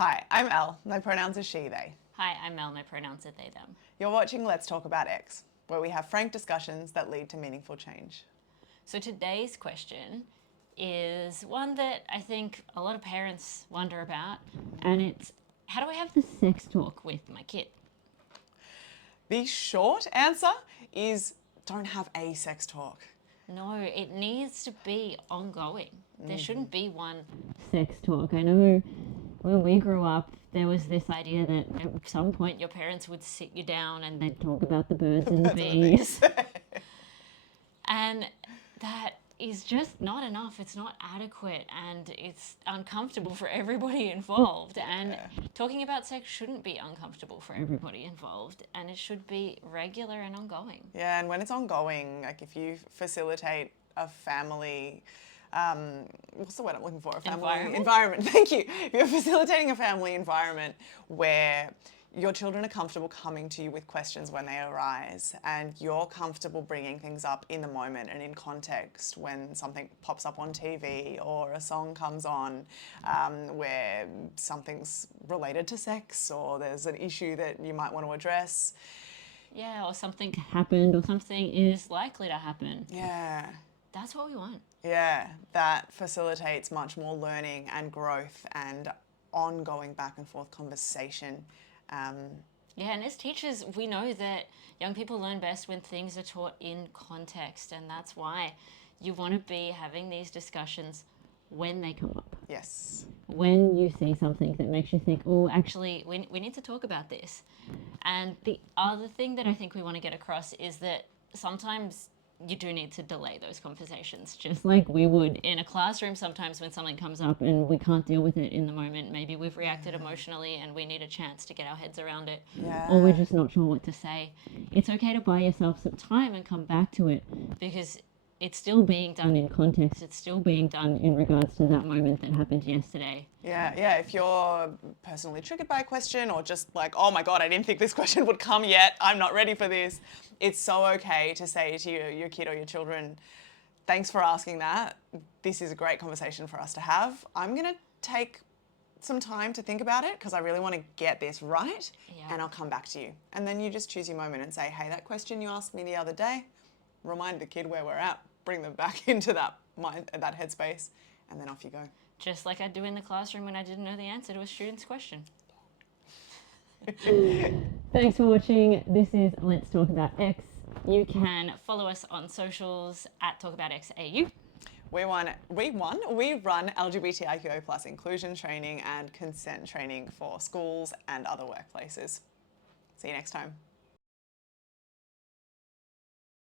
Hi, I'm Elle. My pronouns are she, they. Hi, I'm Mel. My pronouns are they, them. You're watching Let's Talk About X, where we have frank discussions that lead to meaningful change. So today's question is one that I think a lot of parents wonder about, and it's how do I have the sex talk with my kid? The short answer is don't have a sex talk. No, it needs to be ongoing. There shouldn't be one sex talk. I know when we grew up, there was this idea that at some point your parents would sit you down and they'd talk about the birds and the bees. And that is just not enough. It's not adequate and it's uncomfortable for everybody involved. And talking about sex shouldn't be uncomfortable for everybody involved, and it should be regular and ongoing. Yeah, and when it's ongoing, like if you facilitate a family, what's the word I'm looking for? A family environment. Thank you. If you're facilitating a family environment where your children are comfortable coming to you with questions when they arise, and you're comfortable bringing things up in the moment and in context when something pops up on TV or a song comes on where something's related to sex or there's an issue that you might want to address. Yeah, or something happened or something is likely to happen. Yeah. That's what we want. Yeah, that facilitates much more learning and growth and ongoing back and forth conversation. Yeah, and as teachers, we know that young people learn best when things are taught in context, and that's why you want to be having these discussions when they come up. Yes. When you see something that makes you think, oh, actually, we need to talk about this. And the other thing that I think we want to get across is that sometimes you do need to delay those conversations, just like we would in a classroom sometimes when something comes up and we can't deal with it in the moment. Maybe we've reacted emotionally and we need a chance to get our heads around it, or we're just not sure what to say. It's okay to buy yourself some time and come back to it, because it's still being done in context. It's still being done in regards to that moment that happened yesterday. Yeah. If you're personally triggered by a question or just like, oh my God, I didn't think this question would come yet. I'm not ready for this. It's so okay to say to your kid or your children, thanks for asking that. This is a great conversation for us to have. I'm going to take some time to think about it because I really want to get this right, and I'll come back to you. And then you just choose your moment and say, hey, that question you asked me the other day, remind the kid where we're at, bring them back into that mind, that headspace, and then off you go. Just like I do in the classroom when I didn't know the answer to a student's question. Thanks for watching. This is Let's Talk About X. You can follow us on socials at TalkAboutXAU. We run LGBTIQA plus inclusion training and consent training for schools and other workplaces. See you next time.